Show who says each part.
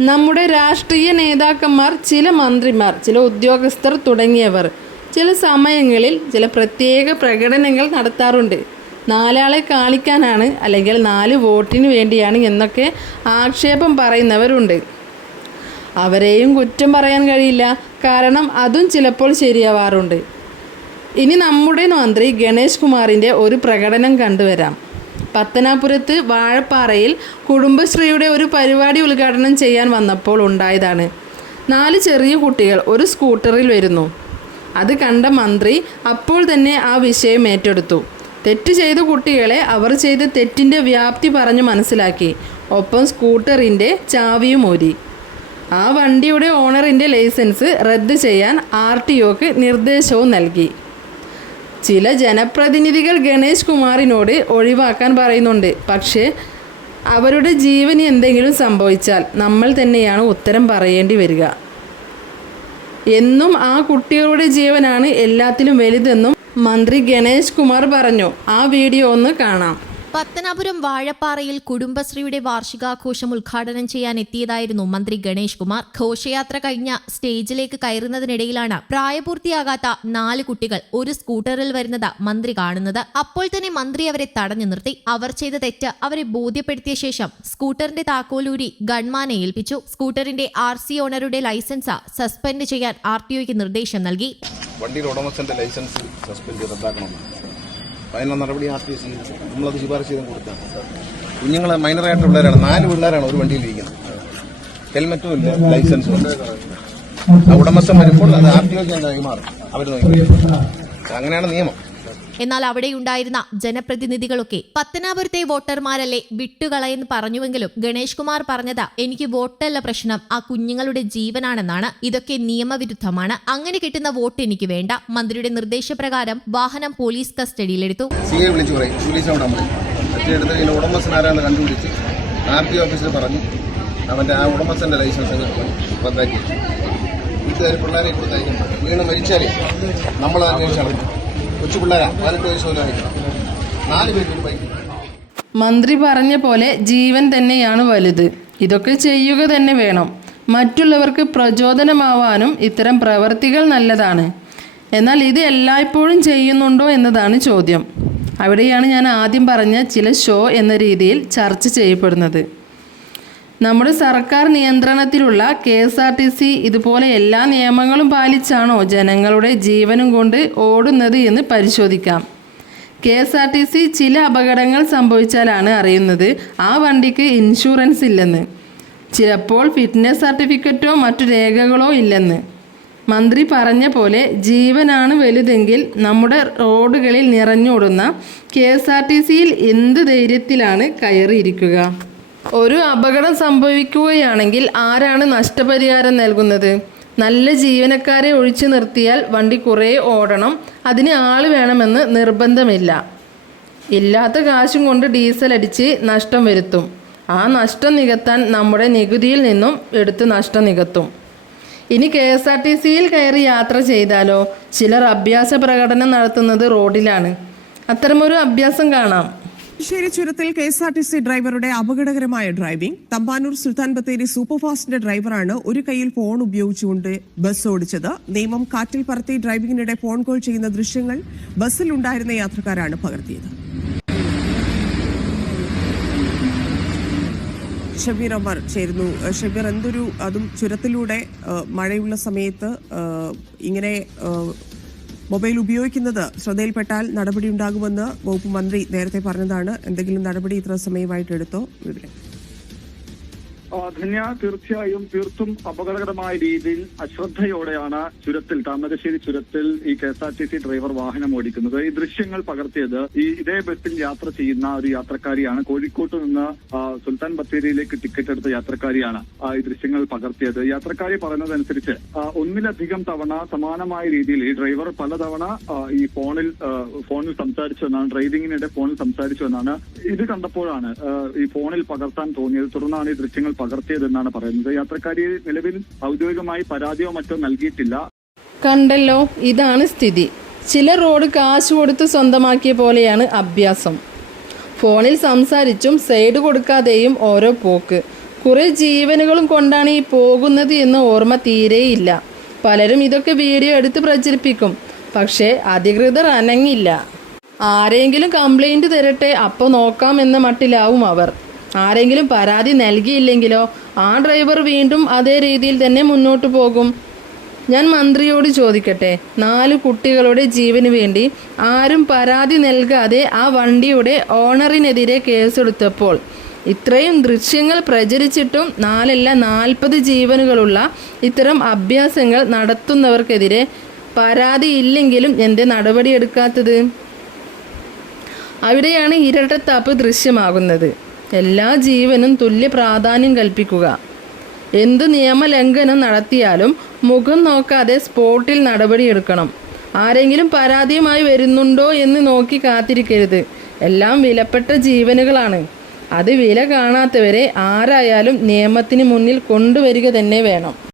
Speaker 1: നമ്മുടെ രാഷ്ട്രീയ നേതാക്കന്മാർ ചില മന്ത്രിമാർ ചില ഉദ്യോഗസ്ഥർ തുടങ്ങിയവർ ചില സമയങ്ങളിൽ ചില പ്രത്യേക പ്രകടനങ്ങൾ നടത്താറുണ്ട്. നാലാളെ കാണിക്കാനാണ് അല്ലെങ്കിൽ നാല് വോട്ടിന് വേണ്ടിയാണ് എന്നൊക്കെ ആക്ഷേപം പറയുന്നവരുണ്ട്. അവരെയും കുറ്റം പറയാൻ കഴിയില്ല. കാരണം അതും ചിലപ്പോൾ ശരിയാവാറുണ്ട്. ഇനി നമ്മുടെ മന്ത്രി ഗണേഷ് കുമാറിന്റെ ഒരു പ്രകടനം കണ്ടുവരാം. പത്തനാപുരത്ത് വാഴപ്പാറയിൽ കുടുംബശ്രീയുടെ ഒരു പരിപാടി ഉദ്ഘാടനം ചെയ്യാൻ വന്നപ്പോൾ ഉണ്ടായതാണ്. നാല് ചെറിയ കുട്ടികൾ ഒരു സ്കൂട്ടറിൽ വരുന്നു. അത് കണ്ട മന്ത്രി അപ്പോൾ തന്നെ ആ വിഷയം ഏറ്റെടുത്തു. തെറ്റ് ചെയ്ത കുട്ടികളെ അവർ ചെയ്ത തെറ്റിന്റെ വ്യാപ്തി പറഞ്ഞു മനസ്സിലാക്കി. ഒപ്പം സ്കൂട്ടറിന്റെ ചാവിയും ഊരി. ആ വണ്ടിയുടെ ഓണറിന്റെ ലൈസൻസ് റദ്ദ് ചെയ്യാൻ ആർ ടി ഒക്ക് നിർദ്ദേശവും നൽകി. ചില ജനപ്രതിനിധികൾ ഗണേഷ് കുമാറിനോട് ഒഴിവാക്കാൻ പറയുന്നുണ്ട്. പക്ഷേ അവരുടെ ജീവന് എന്തെങ്കിലും സംഭവിച്ചാൽ നമ്മൾ തന്നെയാണ് ഉത്തരം പറയേണ്ടി വരിക. എന്നും ആ കുട്ടികളുടെ ജീവനാണ് എല്ലാത്തിലും വലുതെന്നും മന്ത്രി ഗണേഷ് കുമാർ പറഞ്ഞു. ആ വീഡിയോ ഒന്ന് കാണാം.
Speaker 2: പത്തനാപുരം വാഴപ്പാറയിൽ കുടുംബശ്രീയുടെ വാർഷികാഘോഷം ഉദ്ഘാടനം ചെയ്യാൻ എത്തിയതായിരുന്നു മന്ത്രി ഗണേഷ് കുമാർ. ഘോഷയാത്ര കഴിഞ്ഞ സ്റ്റേജിലേക്ക് കയറുന്നതിനിടയിലാണ് പ്രായപൂർത്തിയാകാത്ത നാല് കുട്ടികൾ ഒരു സ്കൂട്ടറിൽ വരുന്നത് മന്ത്രി കാണുന്നത്. അപ്പോൾ തന്നെ മന്ത്രി അവരെ തടഞ്ഞു നിർത്തി. അവർ ചെയ്ത തെറ്റ് അവരെ ബോധ്യപ്പെടുത്തിയ ശേഷം സ്കൂട്ടറിന്റെ താക്കോലൂരി ഗൺമാനെ ഏൽപ്പിച്ചു. സ്കൂട്ടറിന്റെ ആർ സി ഓണറുടെ ലൈസൻസ് സസ്പെൻഡ് ചെയ്യാൻ ആർ ടി ഒക്ക് നിർദ്ദേശം നൽകി.
Speaker 3: വണ്ടിയുടെ ഉടമസ്ഥന്റെ ലൈസൻസ് സസ്പെൻഡ് ചെയ്ത് റദ്ദാക്കണം അതിനുള്ള നടപടി ആശ്രയിച്ച് നമ്മളത് ശുപാർശ ചെയ്തും കൊടുക്കാം. കുഞ്ഞുങ്ങൾ മൈനറായിട്ട് പിള്ളേരാണ്. നാല് പിള്ളേരാണ് ഒരു വണ്ടിയിൽ ഇരിക്കുന്നത്. ഹെൽമറ്റും ഇല്ല ലൈസൻസും ഇല്ല. ഉടമസ്ഥൻ വരുമ്പോൾ അത് ആർ ടി ഒക്ക് കൈമാറും. അവർ നോക്കി. അങ്ങനെയാണ് നിയമം.
Speaker 2: എന്നാൽ അവിടെയുണ്ടായിരുന്ന ജനപ്രതിനിധികളൊക്കെ പത്തനാപുരത്തെ വോട്ടർമാരല്ലേ വിട്ടുകളയെന്ന് പറഞ്ഞുവെങ്കിലും ഗണേഷ് കുമാർ പറഞ്ഞത് എനിക്ക് വോട്ടല്ല പ്രശ്നം ആ കുഞ്ഞുങ്ങളുടെ ജീവനാണെന്നാണ്. ഇതൊക്കെ നിയമവിരുദ്ധമാണ്. അങ്ങനെ കിട്ടുന്ന വോട്ട് എനിക്ക് വേണ്ട. മന്ത്രിയുടെ നിർദ്ദേശപ്രകാരം വാഹനം പോലീസ് കസ്റ്റഡിയിലെടുത്തു.
Speaker 3: ഉടമസ്ഥൻ ആരാണ് കണ്ടുപിടിച്ച് ആർ ടി ഓഫീസിൽ പറഞ്ഞു. അവന്റെ ആ ഉടമസ്ഥന്റെ ലൈസൻസ് റദ്ദാക്കി വീട്ടുകാർ പിള്ളേരെ കൊടുത്തയക്കുന്നു വീണ് മരിച്ചാലേ നമ്മൾ അന്വേഷിച്ചാണ്
Speaker 1: മന്ത്രി പറഞ്ഞ പോലെ ജീവൻ തന്നെയാണ് വലുത്. ഇതൊക്കെ ചെയ്യുക തന്നെ വേണം. മറ്റുള്ളവർക്ക് പ്രചോദനമാവാനും ഇത്തരം പ്രവർത്തികൾ നല്ലതാണ്. എന്നാൽ ഇത് എല്ലായ്പ്പോഴും ചെയ്യുന്നുണ്ടോ എന്നതാണ് ചോദ്യം. അവിടെയാണ് ഞാൻ ആദ്യം പറഞ്ഞ ചില ഷോ എന്ന രീതിയിൽ ചർച്ച ചെയ്യപ്പെടുന്നത്. നമ്മുടെ സർക്കാർ നിയന്ത്രണത്തിലുള്ള K S R T C ഇതുപോലെ എല്ലാ നിയമങ്ങളും പാലിച്ചാണോ ജനങ്ങളുടെ ജീവനും കൊണ്ട് ഓടുന്നത് എന്ന് പരിശോധിക്കാം. K S R T C ചില അപകടങ്ങൾ സംഭവിച്ചാലാണ് അറിയുന്നത്. ആ വണ്ടിക്ക് ഇൻഷുറൻസ് ഇല്ലെന്ന്. ചിലപ്പോൾ ഫിറ്റ്നസ് സർട്ടിഫിക്കറ്റോ മറ്റു രേഖകളോ ഇല്ലെന്ന്. മന്ത്രി പറഞ്ഞ പോലെ ജീവനാണ് വലുതെങ്കിൽ നമ്മുടെ റോഡുകളിൽ നിറഞ്ഞോടുന്ന കെ എസ് ആർ ടി സിയിൽ എന്ത് ധൈര്യത്തിലാണ് കയറിയിരിക്കുക? ഒരു അപകടം സംഭവിക്കുകയാണെങ്കിൽ ആരാണ് നഷ്ടപരിഹാരം നൽകുന്നത്? നല്ല ജീവനക്കാരെ ഒഴിച്ചു നിർത്തിയാൽ വണ്ടി കുറേ ഓടണം അതിന് ആൾ വേണമെന്ന് നിർബന്ധമില്ല. ഇല്ലാത്ത കാശും കൊണ്ട് ഡീസൽ അടിച്ച് നഷ്ടം വരുത്തും. ആ നഷ്ടം നികത്താൻ നമ്മുടെ നികുതിയിൽ നിന്നും എടുത്ത് നഷ്ടം നികത്തും. ഇനി കെ എസ് ആർ ടി സിയിൽ കയറി യാത്ര ചെയ്താലോ? ചിലർ അഭ്യാസ പ്രകടനം നടത്തുന്നത് റോഡിലാണ്. അത്തരമൊരു അഭ്യാസം കാണാം.
Speaker 4: ശ്ശേരി ചുരത്തിൽ K S R T C ഡ്രൈവറുടെ അപകടകരമായ ഡ്രൈവിംഗ്. തമ്പാനൂർ സുൽത്താൻ ബത്തേരി സൂപ്പർഫാസ്റ്റിന്റെ ഡ്രൈവറാണ് ഒരു കൈയിൽ ഫോൺ ഉപയോഗിച്ചുകൊണ്ട് ബസ് ഓടിച്ചത്. നിയമം കാറ്റിൽ പറത്തി ഡ്രൈവിംഗിനിടെ ഫോൺ കോൾ ചെയ്യുന്ന ദൃശ്യങ്ങൾ ബസ്സിൽ ഉണ്ടായിരുന്ന യാത്രക്കാരാണ് പകർത്തിയത്. ഷബീർ അമർ ചേരുന്നു. ഷബീർ എന്തൊരു അതും ചുരത്തിലൂടെ മഴയുള്ള സമയത്ത് ഇങ്ങനെ മൊബൈൽ ഉപയോഗിക്കുന്നത് ശ്രദ്ധയിൽപ്പെട്ടാൽ നടപടിയുണ്ടാകുമെന്ന് വകുപ്പ് മന്ത്രി നേരത്തെ പറഞ്ഞതാണ്. എന്തെങ്കിലും നടപടി ഇത്ര സമയമായിട്ട് എടുത്തോ? വിവരം.
Speaker 5: ധന്യ തീർച്ചയായും തീർത്തും അപകടകരമായ രീതിയിൽ അശ്രദ്ധയോടെയാണ് ചുരത്തിൽ താമരശ്ശേരി ചുരത്തിൽ ഈ K S R T C driver വാഹനം ഓടിക്കുന്നത്. ഈ ദൃശ്യങ്ങൾ പകർത്തിയത് ഈ ഇതേ ബസ്സിൽ യാത്ര ചെയ്യുന്ന ഒരു യാത്രക്കാരിയാണ്. കോഴിക്കോട്ട് നിന്ന് സുൽത്താൻ ബത്തേരിയിലേക്ക് ടിക്കറ്റ് എടുത്ത യാത്രക്കാരിയാണ് ഈ ദൃശ്യങ്ങൾ പകർത്തിയത്. യാത്രക്കാരി പറഞ്ഞതനുസരിച്ച് ഒന്നിലധികം തവണ സമാനമായ രീതിയിൽ ഈ ഡ്രൈവർ പലതവണ ഈ ഫോണിൽ ഫോണിൽ സംസാരിച്ചു എന്നാണ് ഡ്രൈവിംഗിനിടെ ഫോണിൽ സംസാരിച്ചു എന്നാണ് ഇത് കണ്ടപ്പോഴാണ് ഈ ഫോണിൽ പകർത്താൻ തോന്നിയത്. തുടർന്നാണ് ഈ ദൃശ്യങ്ങൾ പകർത്തിയതെന്നാണ് പറയുന്നത്. യാത്രക്കാരി നിലവിൽ ഔദ്യോഗികമായി പരാതിയോ മറ്റോ നൽകിയിട്ടില്ല.
Speaker 1: കണ്ടല്ലോ ഇതാണ് സ്ഥിതി. ചില റോഡ് കാശ് കൊടുത്ത് സ്വന്തമാക്കിയ പോലെയാണ് അഭ്യാസം. ഫോണിൽ സംസാരിച്ചും സൈഡ് കൊടുക്കാതെയും ഓരോ പോക്ക്. കുറെ ജീവനുകളും കൊണ്ടാണ് ഈ പോകുന്നത് എന്ന് ഓർമ്മ തീരെയില്ല. പലരും ഇതൊക്കെ വീഡിയോ എടുത്ത് പ്രചരിപ്പിക്കും പക്ഷേ അധികൃതർ അനങ്ങില്ല. ആരെങ്കിലും കംപ്ലൈന്റ് തരട്ടെ അപ്പോൾ നോക്കാം എന്ന മട്ടിലാവും അവർ. ആരെങ്കിലും പരാതി നൽകിയില്ലെങ്കിലോ ആ ഡ്രൈവർ വീണ്ടും അതേ രീതിയിൽ തന്നെ മുന്നോട്ട് പോകും. ഞാൻ മന്ത്രിയോട് ചോദിക്കട്ടെ നാല് കുട്ടികളുടെ ജീവന് വേണ്ടി ആരും പരാതി നൽകാതെ ആ വണ്ടിയുടെ ഓണറിനെതിരെ കേസെടുത്തപ്പോൾ ഇത്രയും ദൃശ്യങ്ങൾ പ്രചരിച്ചിട്ടും നാലല്ല നാൽപ്പത് ജീവനുകളുള്ള ഇത്തരം അഭ്യാസങ്ങൾ നടത്തുന്നവർക്കെതിരെ പരാതി ഇല്ലെങ്കിലും എന്തേ നടപടിയെടുക്കാത്തത്. അവിടെയാണ് ഇരട്ടത്താപ്പ് ദൃശ്യമാകുന്നത്. എല്ലാ ജീവനും തുല്യ പ്രാധാന്യം കൽപ്പിക്കുക. എന്ത് നിയമലംഘനം നടത്തിയാലും മുഖം നോക്കാതെ സ്പോട്ടിൽ നടപടിയെടുക്കണം. ആരെങ്കിലും പരാതിയുമായി വരുന്നുണ്ടോ എന്ന് നോക്കി കാത്തിരിക്കരുത്. എല്ലാം വിലപ്പെട്ട ജീവനുകളാണ്. അത് വില കാണാത്തവരെ ആരായാലും നിയമത്തിന് മുന്നിൽ കൊണ്ടുവരിക തന്നെ വേണം.